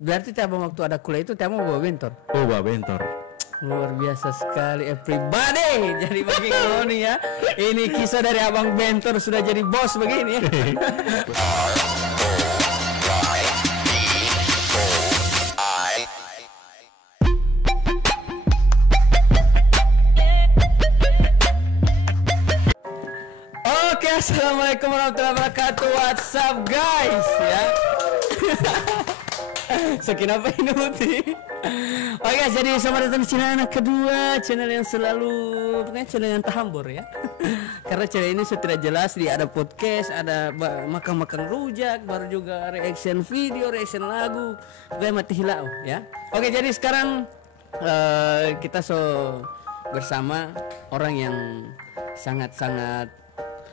Berarti abang waktu ada kuliah itu abang bawa bentor. Oh, bawa bentor. Luar biasa sekali everybody. Jadi bagi Ngoni ya, ini kisah dari abang bentor sudah jadi bos begini ya. Oke, assalamualaikum warahmatullahi wabarakatuh. What's up guys ya. Sekian apa ini Muti? Oke, jadi selamat datang di channel anak kedua, channel yang selalu pokoknya channel yang tahambur ya. Karena channel ini sudah tidak jelas, dia ada podcast, ada makan-makan rujak, baru juga reaction video, reaction lagu, pokoknya mati hilau ya. Oke, jadi sekarang kita bersama orang yang sangat-sangat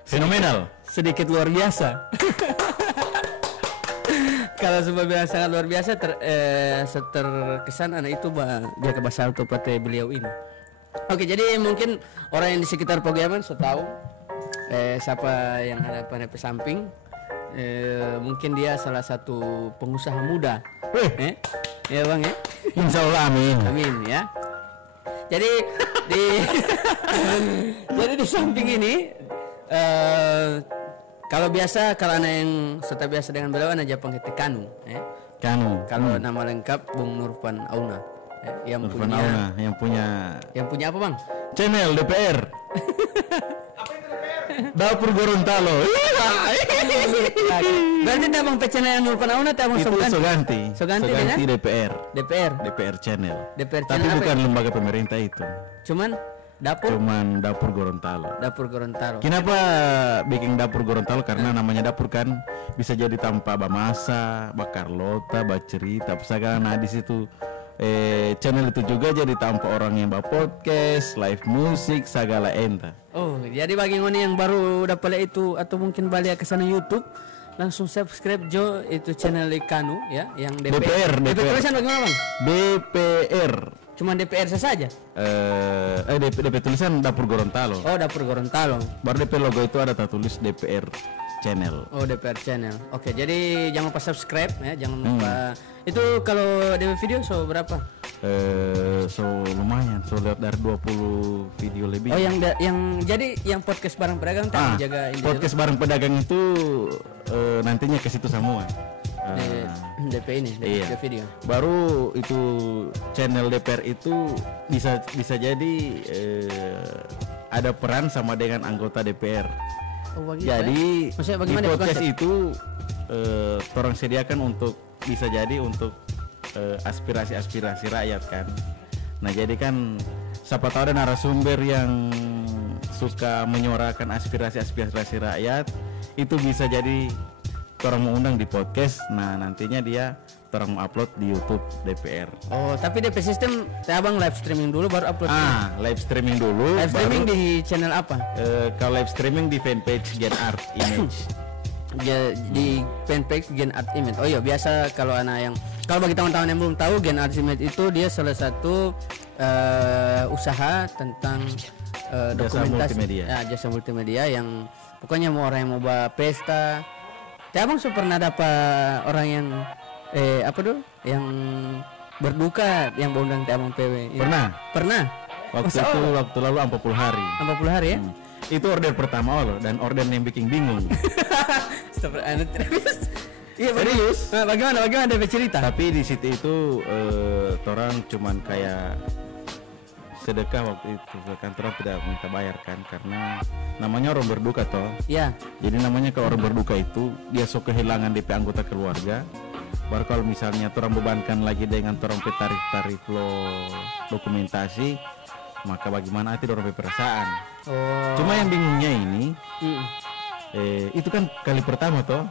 fenomenal, sedikit luar biasa. Kalau semua bilang sangat luar biasa, terkesan anak itu dia kebasal topate beliau ini. Oke, jadi mungkin orang yang di sekitar Pagiaman sudah tahu siapa yang ada pada samping. Mungkin dia salah satu pengusaha muda. Ya bang ya. Insya Allah amin. Amin ya. Jadi jadi di samping ini. Kalau biasa, kalau anak yang sudah biasa dengan beliau anak Jepang itu Kanu, ya. Kanu. Kalau nama lengkap Bung Nurpan Auna, ya, Nurpan Auna yang punya apa bang? channel DPR. Dapur Gorontalo. Berarti abang channel Nurpan Auna, abang Soganti DPR. DPR channel. DPR Tapi channel bukan lembaga pemerintah itu. Cuman Dapur Gorontalo. Dapur Gorontalo. Kenapa bikin Dapur Gorontalo? Karena namanya dapur kan bisa jadi tanpa bamasa, bakarlota, bacerita, segala. Nah di situ channel itu juga jadi tanpa orang yang podcast, live musik, segala enta. Oh, jadi bagi ngoni yang baru dapat itu atau mungkin balik ke sana YouTube, langsung subscribe Jo itu channel Kanu ya, yang DPR. DPR tulisan bagaimana bang? DPR. Cuma DPR saja? DP tulisan Dapur Gorontalo. Oh, Dapur Gorontalo. Baru DP logo itu ada tertulis DPR channel. Oh, DPR channel. Oke, jadi jangan lupa subscribe ya, jangan lupa. Itu kalau DP video berapa? Lumayan. Lihat dari 20 video lebih. Oh, yang podcast bareng pedagang jaga podcast bareng pedagang itu nantinya ke situ semua. DP ini, iya. video. Baru itu channel DPR itu bisa jadi ada peran sama dengan anggota DPR. Oh, jadi di podcast itu orang sediakan untuk bisa jadi untuk aspirasi rakyat kan. Nah jadi kan siapa tahu ada narasumber yang suka menyuarakan aspirasi rakyat, itu bisa jadi orang mau undang di podcast. Nah nantinya dia orang mau upload di YouTube DPR. Oh, tapi DP sistem abang live streaming dulu baru upload. Live streaming dulu. Live streaming di channel apa? Kalau live streaming di fanpage Gen Art Image. Di fanpage Gen Art Image. Oh iya, biasa kalau bagi teman-teman yang belum tahu, Gen Art Image itu dia salah satu usaha tentang dokumentasi jasa multimedia yang pokoknya mau orang yang mau buat pesta. Abang pernah dapat orang yang yang berduka yang undang abang PW? Pernah. Waktu lalu 40 hari. 40 hari ya? Itu order pertama loh, dan order yang bikin bingung. Iya serius. Bagaimana dia bercerita? Tapi di situ itu orang cuman kayak sedekah waktu itu, kantor tidak minta bayar kan, karena namanya orang berduka toh. Iya. Jadi namanya kalau orang berduka itu dia sok kehilangan DP anggota keluarga. Baru kalau misalnya orang bebankan lagi dengan orang tarif lo dokumentasi, maka bagaimana hati orang perasaan. Oh. Cuma yang bingungnya ini, itu kan kali pertama toh,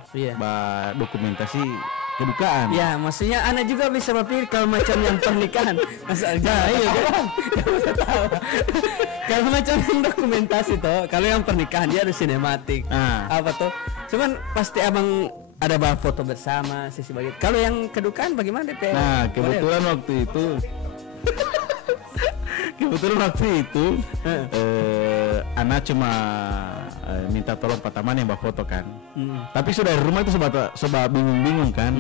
dokumentasi kedukaan. Ya, maksudnya anak juga bisa berpikir kalau macam yang pernikahan. Masalahnya, iya kan? Kalau macam yang dokumentasi toh, kalau yang pernikahan dia harus sinematik. Apa toh? Cuman pasti abang ada bawa foto bersama sisi bagian. Kalau yang kedukaan bagaimana DP? Nah, kebetulan waktu itu anak cuma minta tolong Pak Taman yang foto kan. Tapi sudah dari rumah itu sobat bingung-bingung kan.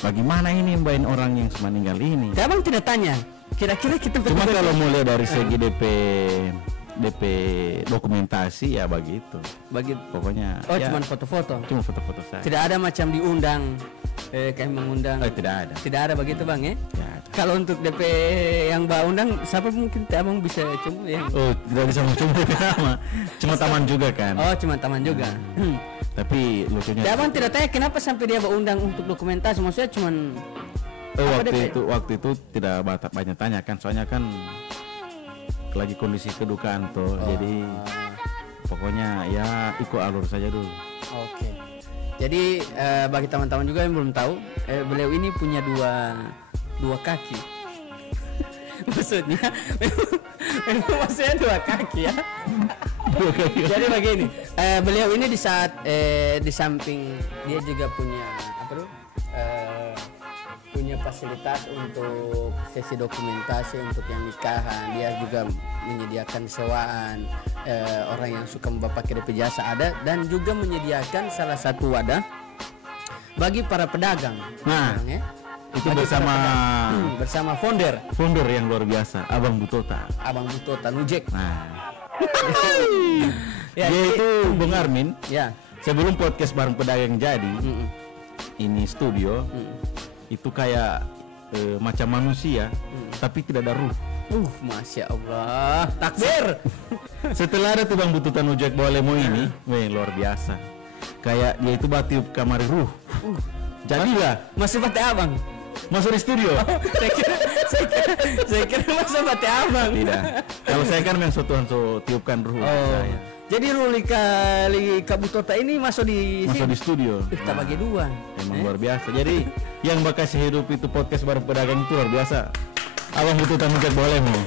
Bagaimana ini membawain orang yang meninggal ini? Abang tidak tanya. Kira-kira kita cuma kalau mau lihat dari segi DP dokumentasi ya begitu. Pokoknya. Oh, ya, cuma foto-foto. Cuma foto-foto saja. Tidak ada macam diundang, kayak mengundang. Tidak ada. Tidak ada begitu bang ya? Tidak ada. Kalau untuk DP yang mbak undang, siapa mungkin abang bisa cuma ya? Oh, tidak bisa cuma DP nama. Cuma Taman juga kan? Oh, cuma Taman juga. Tapi lucunya. Abang tidak tanya kenapa sampai dia undang untuk dokumentasi? Maksudnya cuma. Waktu itu tidak banyak tanya kan, soalnya kan lagi kondisi kedukaan tuh, jadi pokoknya ya ikut alur saja dulu. Oke. Jadi bagi teman-teman juga yang belum tahu, beliau ini punya dua kaki. Maksudnya dua kaki ya. Jadi begini, beliau ini di saat di samping dia juga punya punya fasilitas untuk sesi dokumentasi untuk yang nikahan. Dia juga menyediakan sewaan orang yang suka pakai DP jasa ada, dan juga menyediakan salah satu wadah bagi para pedagang. Nah, itu bersama founder yang luar biasa, Abang Butota Nujek. Nah, dia itu Bung Armin. Ya. Sebelum podcast bareng pedagang jadi, ini studio. Itu kayak macam manusia, tapi tidak ada ruh. Masya Allah, takbir. Setelah ada tuh Bang Bututan Ujek Bolemo ini, luar biasa. Kayak dia itu tiup kamar ruh. Jadilah masih bate abang. Masuk di studio. Saya kira masuk bate abang. Tidak. Kalau saya kan yang tiupkan ruh. Saya. Jadi Lika Butota ini masuk di studio. Kita bagi dua. Emang luar biasa. Jadi yang bakal hidup itu podcast bareng pedagang itu luar biasa. Abang Butota Ujek Bolemo.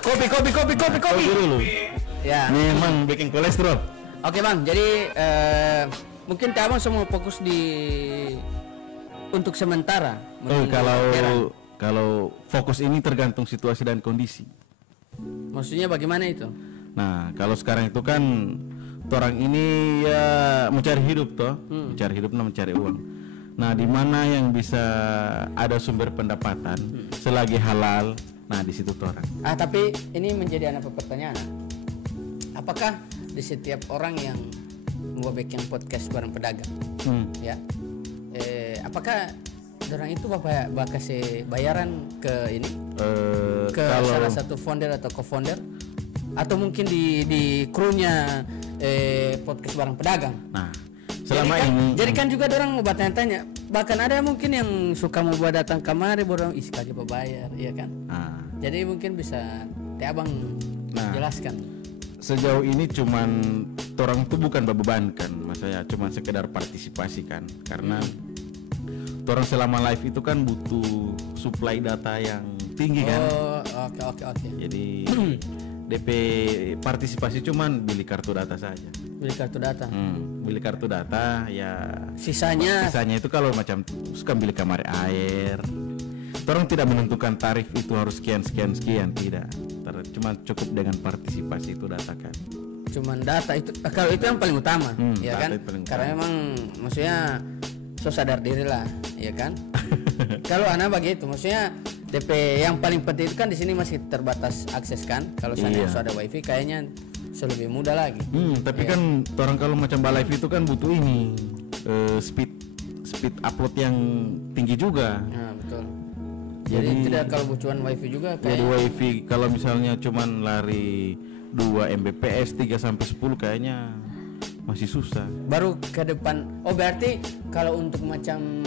Kopi dulu. Ya. Memang bikin kolesterol. Oke bang, jadi mungkin abang semua fokus untuk sementara. Kalau fokus ini tergantung situasi dan kondisi. Maksudnya bagaimana itu? Nah, kalau sekarang itu kan orang ini ya mencari hidup toh, mencari uang. Nah, di mana yang bisa ada sumber pendapatan selagi halal, nah di situ orang. Tapi ini menjadi anak pertanyaan. Apakah di setiap orang yang mau bikin podcast bareng pedagang, ya, apakah orang itu bapak kasih bayaran ke ini, ke salah satu founder atau co-founder? Atau mungkin di krunya podcast bareng pedagang. Nah, selama ini jadi kan juga orang mau tanya, bahkan ada mungkin yang suka mau datang kamari borong iskali bayar, iya kan? Jadi mungkin bisa abang jelaskan. Sejauh ini cuman orang itu bukan bebankan, maksudnya cuman sekedar partisipasi kan, karena orang selama live itu kan butuh supply data yang tinggi kan. Oke. Jadi DP partisipasi cuman beli kartu data saja. Beli kartu data ya. Sisanya itu kalau macam suka beli kamar air. Orang tidak menentukan tarif itu harus sekian, tidak. Cuma cukup dengan partisipasi itu data kan. Cuman data itu kalau itu yang paling utama, ya kan? Karena memang maksudnya sadar diri lah, ya kan? Kalau anak begitu, maksudnya DP yang paling penting itu kan di sini masih terbatas akses kan. Kalau sana ada wifi kayaknya lebih mudah lagi. Tapi kan orang kalau macam live itu kan butuh ini speed upload yang tinggi juga. Nah, betul. Jadi tidak kalau butuhan wifi juga kayak. Jadi wifi kalau misalnya cuman lari 2 Mbps 3 sampai 10 kayaknya masih susah. Baru ke depan. Oh berarti kalau untuk macam,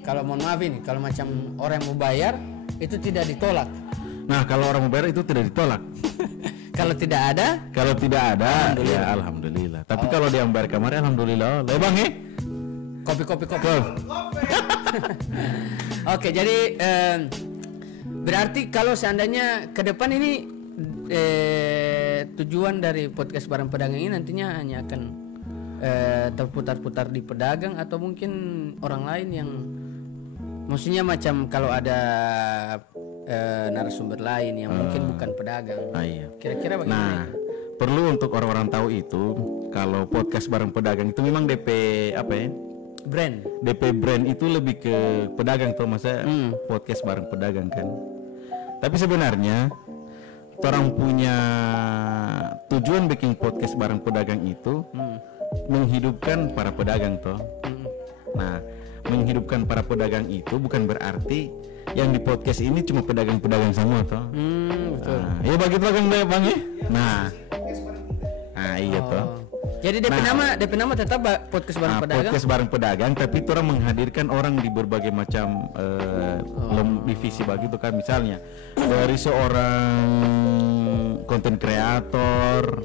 kalau mohon maaf ini, kalau macam orang mau bayar itu tidak ditolak. Nah, kalau orang mau bayar itu tidak ditolak. Kalau tidak ada alhamdulillah. Ya alhamdulillah. Tapi kalau dia bayar kamar alhamdulillah. Bang Kopi. Oke, jadi berarti kalau seandainya ke depan ini tujuan dari podcast bareng pedagang ini nantinya hanya akan terputar-putar di pedagang atau mungkin orang lain yang maksudnya macam kalau ada narasumber lain yang mungkin bukan pedagang. Iya. Kira-kira bagaimana? Nah, perlu untuk orang-orang tahu itu kalau podcast bareng pedagang itu memang DP apa ya? DP brand itu lebih ke pedagang tuh, masa podcast bareng pedagang kan. Tapi sebenarnya orang punya tujuan bikin podcast bareng pedagang itu menghidupkan para pedagang toh. Nah, menghidupkan para pedagang itu bukan berarti yang di podcast ini cuma pedagang-pedagang semua toh. Betul. Nah, ya bagi pedagang Bang ya. Nah, iya toh. Jadi DP nama tetap podcast bareng pedagang. Podcast bareng pedagang, tapi orang menghadirkan orang di berbagai macam divisi begitu kan, misalnya dari seorang konten kreator,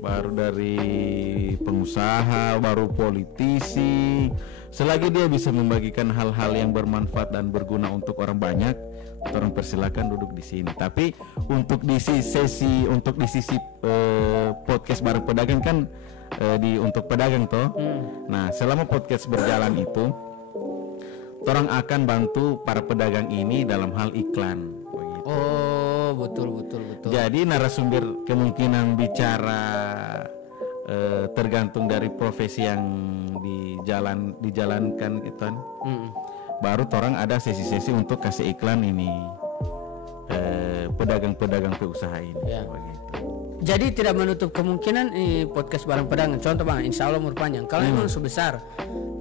baru dari pengusaha, baru politisi. Selagi dia bisa membagikan hal-hal yang bermanfaat dan berguna untuk orang banyak, orang persilakan duduk di sini. Tapi untuk di sesi podcast bareng pedagang kan untuk pedagang toh. Nah, selama podcast berjalan itu, orang akan bantu para pedagang ini dalam hal iklan. Begitu. Oh, betul. Jadi narasumber kemungkinan bicara tergantung dari profesi yang dijalankan gitu kan. Baru orang ada sesi-sesi untuk kasih iklan ini pedagang-pedagang usaha ini. Begitu. Jadi tidak menutup kemungkinan podcast bareng pedagang. Contoh Bang, insya Allah umur panjang. Kalau memang sebesar,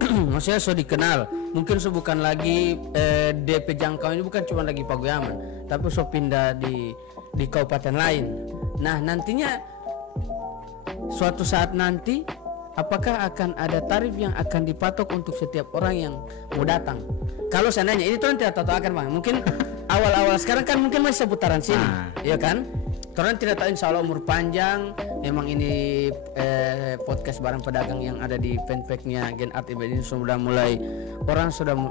maksudnya so dikenal, mungkin so bukan lagi DP jangkau ini bukan cuma lagi Pagoyaman, tapi so pindah di kabupaten lain. Nah, nantinya suatu saat nanti apakah akan ada tarif yang akan dipatok untuk setiap orang yang mau datang? Kalau seandainya ini tuh tidak tahu akan Bang. Mungkin awal-awal sekarang kan mungkin masih seputaran sini, ya kan? Orang tidak tahu, insya Allah umur panjang. Memang ini podcast bareng pedagang yang ada di fanpage-nya Gen Art Event ini sudah mulai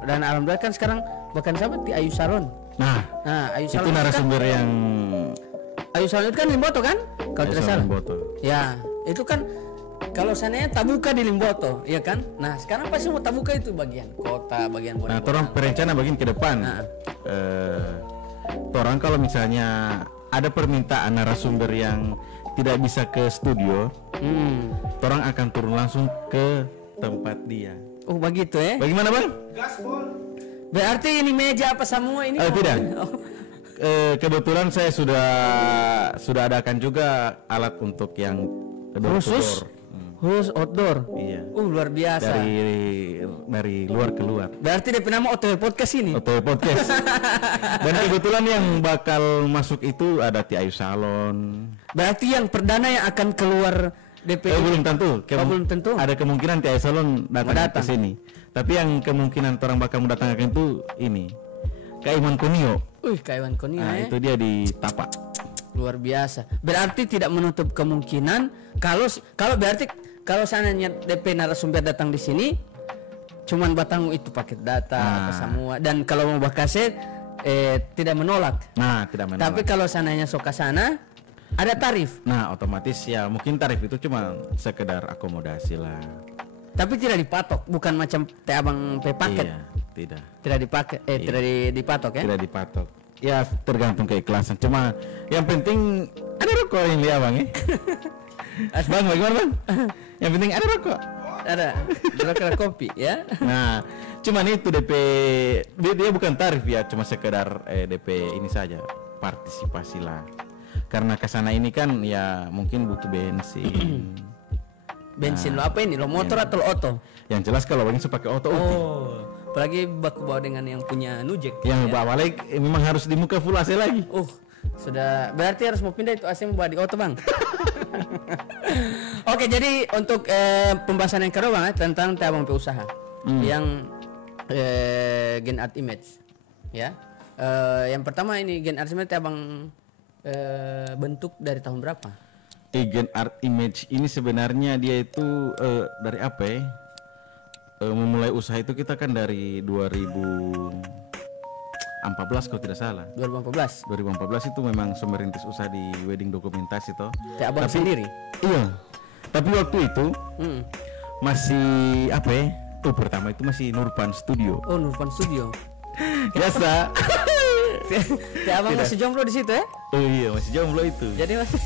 dan alhamdulillah kan sekarang bahkan sampai di Ayu Salon. Nah Ayu Salon itu narasumber kan, yang Ayu Salon itu kan Limboto kan? Kalau tidak salah. Ya, itu kan kalau sananya tabuka di Limboto, ya kan? Nah, sekarang pasti mau tabuka itu bagian kota, bagian Bonang. Nah, orang berencana bagian ke depan. Orang kalau misalnya ada permintaan narasumber yang tidak bisa ke studio, orang akan turun langsung ke tempat dia. Oh, begitu ya? Bagaimana Bang? Gaspol. Berarti ini meja apa semua ini? Tidak. Kebetulan saya sudah adakan juga alat untuk yang khusus outdoor. Iya. Luar biasa. Dari luar ke luar. Berarti DP nama OTW Podcast ini. OTW Podcast. Dan kebetulan yang bakal masuk itu ada Ti Ayu Salon. Berarti yang perdana yang akan keluar DP belum tentu. Belum tentu. Ada kemungkinan Ti Ayu Salon datang ke sini. Tapi yang kemungkinan orang bakal mendatangkan itu ini Kak Iwan Kunio. Kak Iwan Kunio. Nah, itu dia di Tapak. Luar biasa. Berarti tidak menutup kemungkinan kalau berarti kalau seandainya DP narasumber datang di sini cuman batang itu paket data apa semua, dan kalau mau kaset tidak menolak. Nah, tidak menolak. Tapi kalau seandainya sok ke sana ada tarif. Nah, otomatis ya mungkin tarif itu cuma sekedar akomodasi lah. Tapi tidak dipatok, bukan macam teh abang paket. Iya, tidak. Tidak dipakai tidak dipatok ya? Tidak dipatok. Ya tergantung keikhlasan. Cuma yang penting ada rokok yang lihat Bang ya. Bang, bagaimana Bang? Yang penting ada rokok. Ada kopi ya. Nah, cuman itu DP dia bukan tarif ya, cuma sekedar DP ini saja, partisipasi lah. Karena kesana ini kan ya mungkin butuh bensin. Bensin lo apa ini? Lo motor atau lo oto? Yang jelas kalau Bang pakai oto. Apalagi baku bawa dengan yang punya Nujek. Yang bawa lagi memang harus di muka full AC lagi. Sudah berarti harus mau pindah itu AC membawa di oto Bang. Oke, jadi untuk pembahasan yang kedua Bang tentang tabang usaha yang Gen Art Image ya. Yang pertama ini Gen Art Image tabang bentuk dari tahun berapa? Gen Art Image ini sebenarnya dia itu dari apa ya? Memulai usaha itu kita kan dari 2014 kalau tidak salah. 2014 itu memang merintis usaha di wedding dokumentasi toh. Abang sendiri? Iya. Tapi waktu itu masih apa ya? Pertama itu masih Nurpan Studio. Nurpan Studio. Biasa. Abang masih jomblo di situ ya? Oh iya, masih jomblo itu. Jadi masih.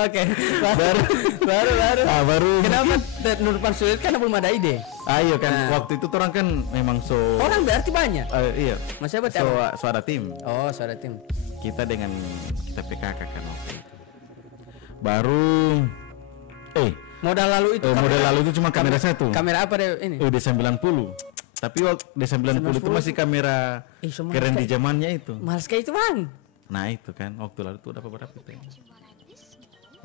Oke. Baru. Kenapa Nurfan sulit karena belum ada ide? Ayo kan, waktu itu orang kan memang orang berarti banyak. Iya. Masih apa? So ada tim. Oh, so ada tim. Kita PKK kan waktu itu. Baru modal lalu itu cuma kamera satu. Kamera apa deh ini? D90. Tapi waktu D90 itu masih kamera keren di zamannya itu. Mahal sekali itu, Bang. Nah, itu kan waktu lalu itu berapa itu.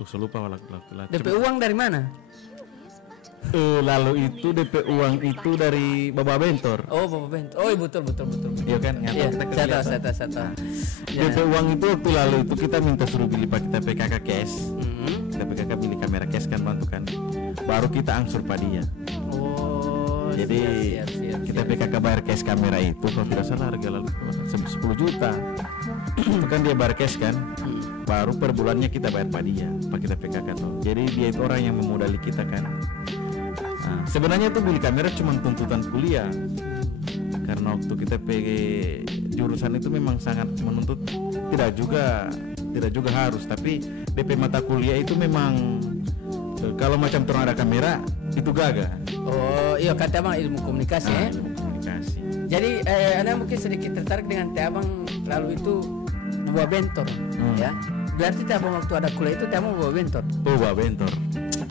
Saya lupa waktu lalu. DP uang dari mana? Lalu itu DP uang itu dari Bapak Bentor. Oh, Bapak Bentor. Oh, betul. Iya kan? Iya, saya tahu. DP uang itu waktu lalu itu kita minta suruh beli pak kita PKK cash. Kita PKK beli kamera cash kan bantu kan. Baru kita angsur dia. Oh. Jadi kita PKK bayar cash kamera itu kalau tidak salah harga lalu 10 juta. Itu kan dia bayar cash kan. Baru per bulannya kita bayar dia pak kita PKK tuh. Jadi dia itu orang yang memodali kita kan. Nah, sebenarnya tuh beli kamera cuma tuntutan kuliah. Karena waktu kita jurusan itu memang sangat menuntut, tidak juga harus, tapi DP mata kuliah itu memang kalau macam turun ada kamera itu gagah. Oh iya, kata Abang ilmu komunikasi ya. Ilmu komunikasi. Jadi Anda mungkin sedikit tertarik dengan Abang lalu itu bawa bentor ya. Berarti Abang waktu ada kuliah itu Abang bawa bentor. Oh, bawa bentor.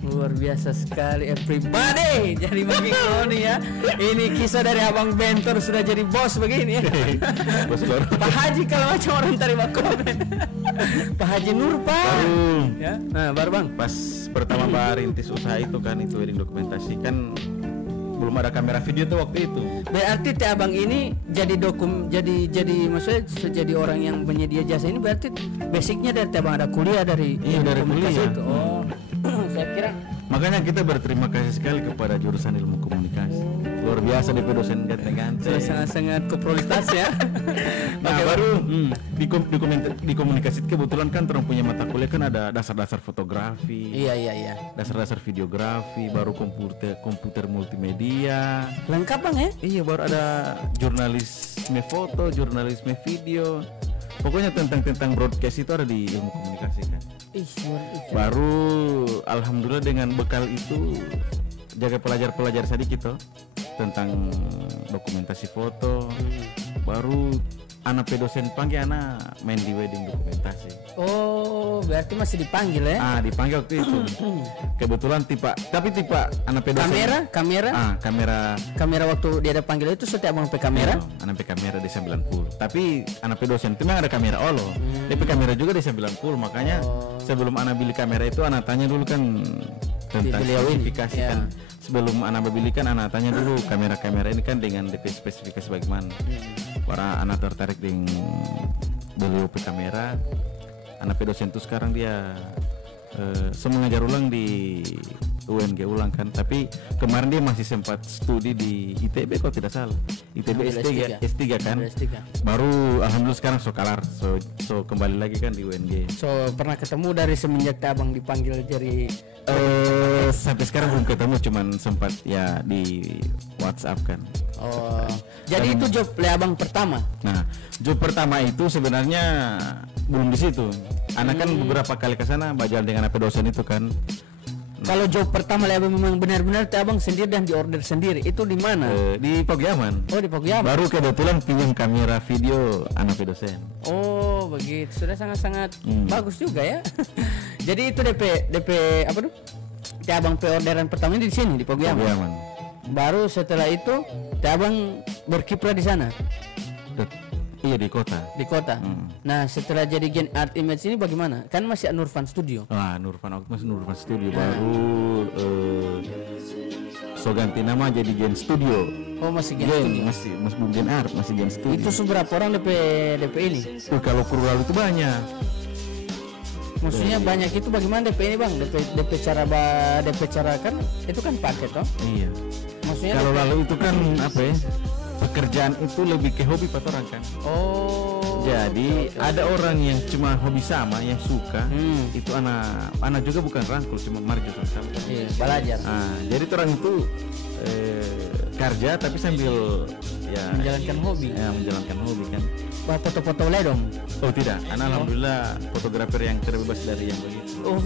Luar biasa sekali everybody. Jadi begini ya. Ini kisah dari Abang Bentor sudah jadi bos begini ya. Bos baru. Pak Haji kalau macam orang terima komen. Pak Haji Nurfan. Ya. Nah, baru Bang. Pas pertama rintis usaha itu kan, itu wedding dokumentasi kan belum ada kamera video tuh waktu itu. Berarti Abang ini jadi maksudnya jadi orang yang penyedia jasa ini berarti basicnya dari Abang ada kuliah dari kuliah itu. Oh. Saya kira makanya kita berterima kasih sekali kepada jurusan ilmu komunikasi. Luar biasa DP dosen ganteng. Sangat koprolitas ya. Nah, baru di komunikasi kebetulan kan orang punya mata kuliah kan ada dasar-dasar fotografi. Iya. Dasar-dasar videografi, baru komputer multimedia. Lengkap Bang ya? Iya, baru ada jurnalisme foto, jurnalisme video. Pokoknya tentang broadcast itu ada di ilmu komunikasi kan. Baru alhamdulillah dengan bekal itu jaga pelajar sedikit toh tentang dokumentasi foto. Baru anak dosen panggil anak main di wedding dokumentasi. Oh, berarti masih dipanggil ya? Dipanggil waktu itu. Kebetulan tipe anak dosen. Kamera waktu dia ada panggil itu setiap Abang kamera. Anak kamera di 90. Tapi anak dosen itu memang ada kamera Olo. DP kamera juga di 90. Makanya sebelum anak beli kamera itu anak tanya dulu kan tentang spesifikasi kan. Sebelum anak beli kan anak tanya dulu kamera ini kan dengan DP spesifikasi bagaimana. Para anak tertarik dengan beli kamera. Anak dosen itu sekarang dia mengajar ulang di UNG ulang kan, tapi kemarin dia masih sempat studi di ITB kalau tidak salah. ITB S3 kan. Baru alhamdulillah sekarang kelar, so kembali lagi kan di UNG. So pernah ketemu dari semenjak Abang dipanggil jadi sampai sekarang belum ketemu, cuman sempat ya di WhatsApp kan. Oh. Jadi itu job Abang pertama. Nah, job pertama itu sebenarnya belum di situ. Anak kan beberapa kali ke sana belajar dengan apa dosen itu kan. Kalau job pertama Abang memang benar-benar Abang sendiri dan diorder sendiri. Itu di mana? Di Pogyaman. Oh, di Pogyaman. Baru kebetulan pinjam kamera video anak dosen. Oh, begitu. Sudah sangat-sangat bagus juga ya. Jadi itu DP apa tuh? Abang orderan pertama di sini di Pogyaman. Baru setelah itu Abang berkiprah di sana. Iya, di kota. Nah, setelah jadi Gen Art Image ini bagaimana? Kan masih Nurfan Studio. Nurfan Studio. Baru so ganti nama jadi Gen Studio. Oh, masih Gen Studio. Masih belum Gen Art, masih Gen Studio. Itu seberapa orang DP ini? Kalau kru lalu itu banyak. Maksudnya banyak itu bagaimana DP ini Bang? DP cara kan itu kan paket toh? Iya. Maksudnya kalau lalu itu kan apa ya? Pekerjaan itu lebih ke hobi Pak orang kan. Oh. Jadi ada orang yang cuma hobi sama, yang suka. Itu anak juga bukan rangkul, cuma mari sama. Iya, belajar. Jadi orang itu kerja tapi sambil ya menjalankan hobi. Ya, menjalankan hobi kan. Wah, foto-foto boleh dong? Oh tidak, anak alhamdulillah fotografer yang terbebas dari yang begitu. Oh,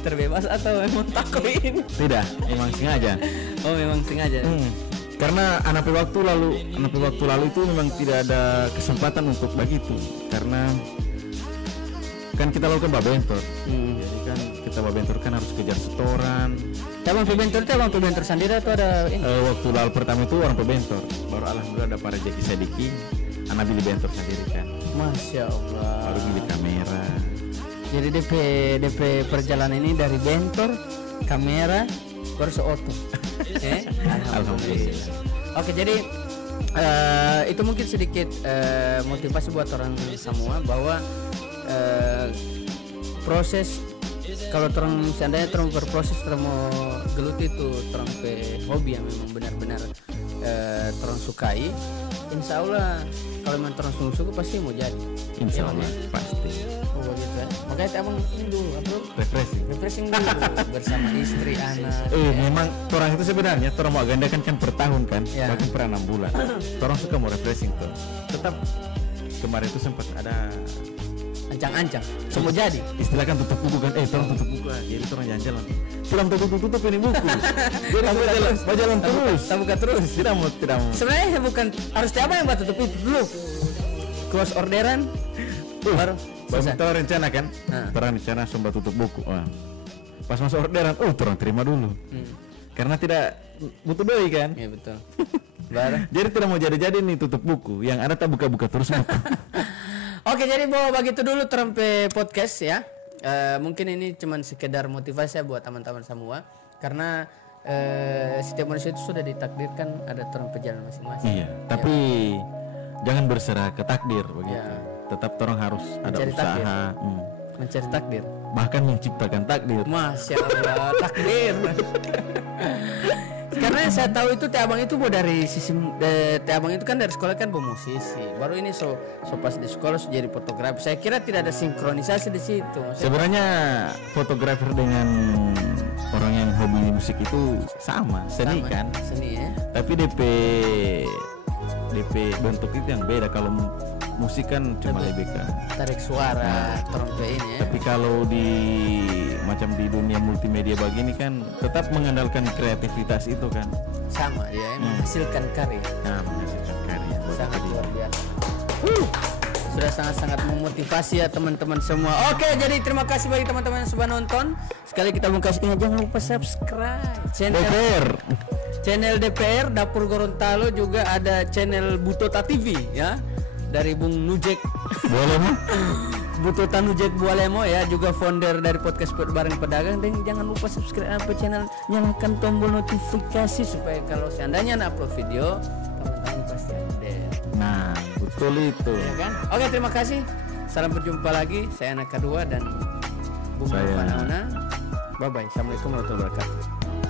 terbebas atau memang takuin? Tidak, memang sengaja. Oh, memang sengaja. Karena anak waktu lalu itu memang tidak ada kesempatan untuk begitu, karena kan kita lakukan babentor. Jadi kan kita babentor kan harus kejar setoran. Abang pebentor sendiri atau ada ini? Waktu lalu pertama itu orang pebentor, baru alhamdulillah ada para Jeki Sadiki, anak beli bentor sendiri kan. Masya Allah. Baru beli kamera. Jadi DP perjalanan ini dari bentor, kamera, baru seoto. Alhamdulillah. Oke, jadi itu mungkin sedikit motivasi buat orang semua bahwa proses kalau orang seandainya orang berproses orang mau geluti itu orang pe hobi yang memang benar-benar orang sukai, insya Allah kalau memang orang sungguh-sungguh pasti mau jadi. Insya Allah pasti. Oh begitu ya. Makanya abang ini dulu apa? Refreshing dulu bersama istri anak. Memang orang itu sebenarnya orang mau agendakan kan per tahun kan, bahkan per 6 bulan. Orang suka mau refreshing tuh. Tetap kemarin itu sempat ada ancang-ancang semua jadi istilah kan tutup buku kan, tolong tutup buku, jadi orang jalan-jalan pulang tutup ini buku jadi jalan terus buka terus tidak mau sebenarnya bukan harus siapa yang buat tutup itu dulu close orderan baru kita rencana kan orang rencana sumpah tutup buku pas masuk orderan orang terima dulu karena tidak butuh doi kan. Iya betul. Jadi tidak mau jadi nih tutup buku yang ada tak buka terus buku. Oke, jadi begitu dulu Trompe Podcast ya. Mungkin ini cuman sekedar motivasi buat teman-teman semua karena setiap manusia itu sudah ditakdirkan ada Trompe jalan masing-masing. Iya, tapi jangan berserah ke takdir begitu. Ya. Tetap orang harus ada usaha, mencari takdir. Bahkan menciptakan takdir. Masya Allah, takdir. Karena saya tahu itu Teh Abang itu dari sisi Teh Abang itu kan dari sekolah kan musisi. Baru ini so pas di sekolah jadi fotografer. Saya kira tidak ada sinkronisasi di situ. Sebenarnya fotografer dengan orang yang hobi musik itu sama, seni kan? Seni ya. Tapi DP bentuk itu yang beda. Kalau musik kan cuma lebih ke tarik suara, trompet ini ya. Tapi kalau di macam di dunia multimedia begini kan tetap mengandalkan kreativitas itu kan. Sama ya, menghasilkan karya. Nah, menghasilkan karya. Sangat luar biasa. Sudah sangat-sangat memotivasi ya teman-teman semua. Oke, jadi terima kasih bagi teman-teman yang sudah nonton. Sekali kita mau kasih ingat jangan lupa subscribe channel DPR Dapur Gorontalo, juga ada channel Butota TV ya. Dari Bung Nujek Bualemo Butota Nujek Bualemo ya, juga founder dari podcast Bareng Pedagang. Dan jangan lupa subscribe channel, nyalakan tombol notifikasi supaya kalau seandainya upload video teman-teman pasti ada. Nah, betul itu ya kan? Oke, terima kasih. Salam berjumpa lagi. Saya Anak Kedua dan Bung Nauna. Bye bye. Assalamualaikum warahmatullahi wabarakatuh.